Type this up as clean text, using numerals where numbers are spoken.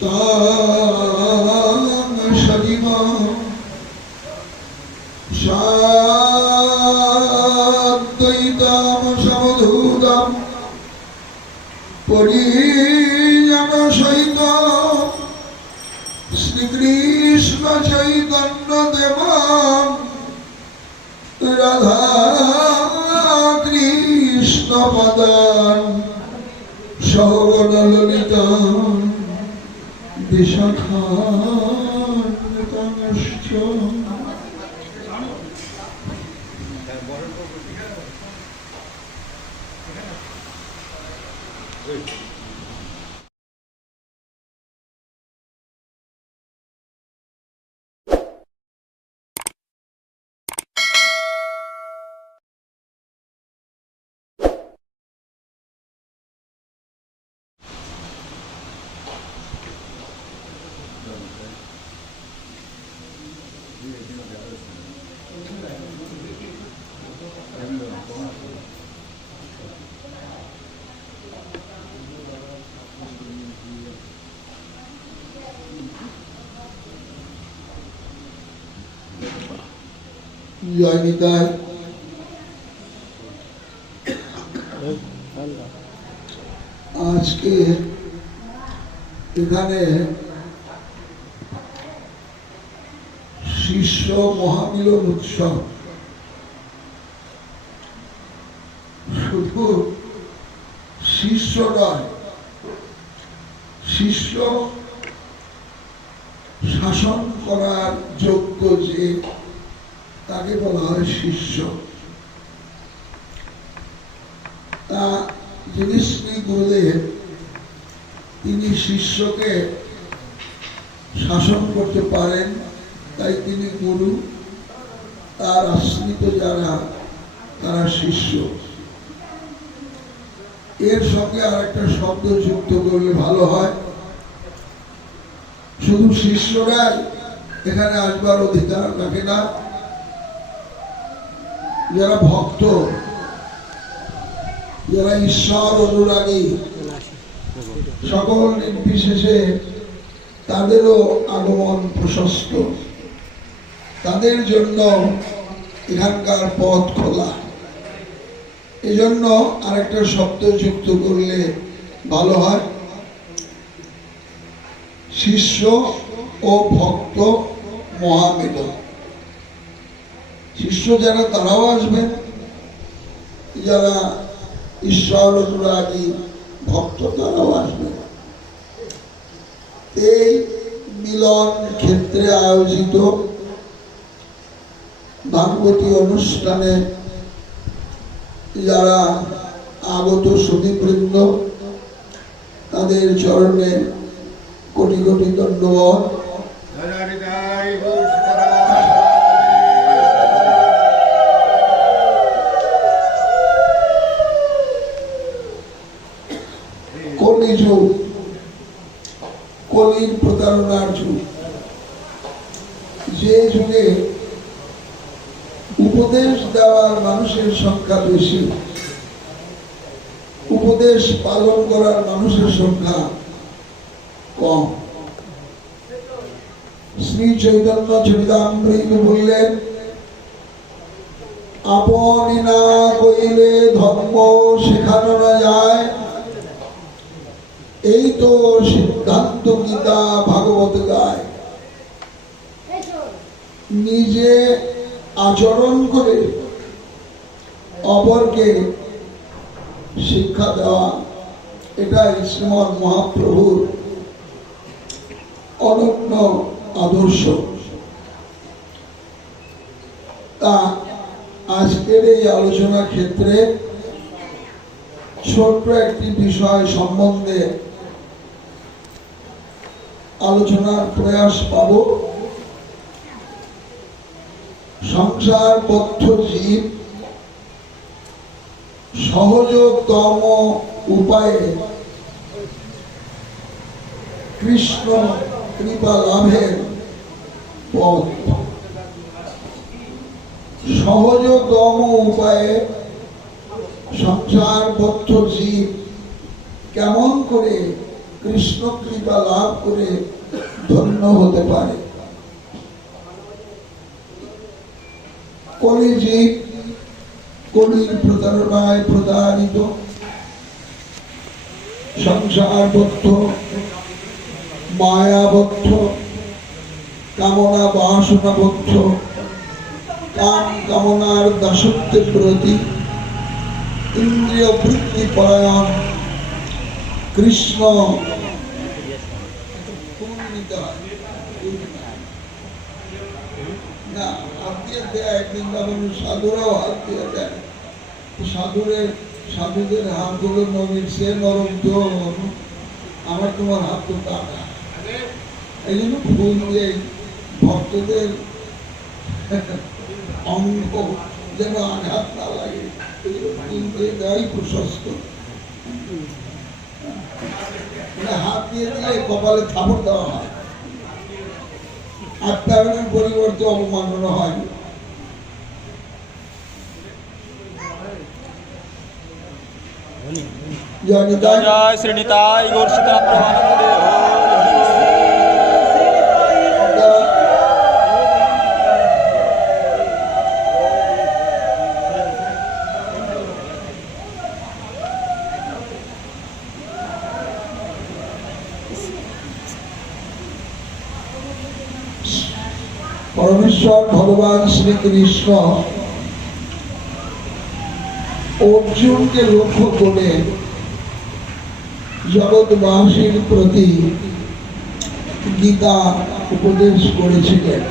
তাং সজীবং সাদ্বৈতং সমধূতং পরিজন সহিত শ্রীকৃষ্ণ চৈতন্য দেবং রাধা কৃষ্ণ পদান সহগণ ললিতা বিশাখান্বিতাংশ্চ। জয় নিতাই। আজকে এখানে শিষ্য মহামিলন উৎসব, শুধু শিষ্য নয়, শিষ্য শাসন করার যোগ্য যে তাকে বলা হয় শিষ্য। তা যিনি শ্রী গুরুদেব, তিনি শিষ্যকে শাসন করতে পারেন, তাই তিনি গুরু, তার আশ্রিত যারা তারা শিষ্য। এর সঙ্গে আর একটা শব্দ যুক্ত করলে ভালো হয়, শুধু শিষ্যরাই এখানে আসবার অধিকার রাখে না, যারা ভক্ত, যারা ঈশ্বর অনুরাগী, সকল নির্বিশেষে তাদেরও আগমন প্রশস্ত, তাদের জন্য এখানকার পথ খোলা। এজন্য আরেকটা শব্দ যুক্ত করলে ভালো হয়, শিষ্য ও ভক্ত মহামিলন। শিষ্য যারা তারাও আসবেন, যারা ঈশ্বর অনুরাগী ভক্ত তারাও আসবেন। এই মিলন ক্ষেত্রে আয়োজিত ভাগবতী অনুষ্ঠানে যারা আগত সুধীবৃন্দ, তাদের চরণে কোটি কোটি ধন্যবাদ। কলিযুগ, কলির প্রতারণার যুগ, যে যুগে উপদেশ দেওয়ার মানুষের সংখ্যা বেশি, উপদেশ পালন করার মানুষের সংখ্যা কম। শ্রী চৈতন্য চরিতামৃত বললেন, আপনি না কইলে ধর্ম শেখানো না যায়, এই তো সিদ্ধান্ত গীতা ভাগবত গায়। নিজে আচরণ করে অপরকে শিক্ষা দেওয়া, এটাই শ্রীমৎ মহাপ্রভুর অনন্য আদর্শ। তা আজকের এই আলোচনা ক্ষেত্রে ছোট্ট একটি বিষয় সম্বন্ধে আলোচনার প্রয়াস পাব। সংসারবদ্ধ জীব সহজতম উপায়ে কৃষ্ণ কৃপা লাভের পথ। সহজতম উপায়ে সংসারবদ্ধ জীব কেমন করে কৃষ্ণ কৃপা লাভ করে ধন্য হতে পারে। কলিজীব কলির প্রতারণায় প্রতারিত, সংসারবদ্ধ, মায়াবদ্ধ, কামনা বাসনাবদ্ধ, কাম কামনার দাসত্বের প্রতি ইন্দ্রিয় বৃত্তি পরায়ণ কৃষ্ণ না হাত দিয়ে দেয়, বৃন্দাবন সাধুরাও হাত দিয়ে দেয়। সাধুদের হাতগুলো নবীর সে নরম জন, আমার তোমার হাত তো টাকা। এই জন্য ফুল দিয়ে ভক্তদের অঙ্গ যেন আঘাত না লাগে, ফুল দিয়ে দেওয়াই প্রশস্ত। হাত দিয়ে দিলে কপালে থাপড় দেওয়া হয়, আত্মাবের পরিবর্তে অবমাননা হয়। জয় শ্রী নিতাই গৌর সীতারাম প্রেমানন্দে। পরমেশ্বর ভগবান শ্রীকৃষ্ণ অর্জুনকে লক্ষ্য করে জগৎবাসীর প্রতি গীতা উপদেশ করেছিলেন।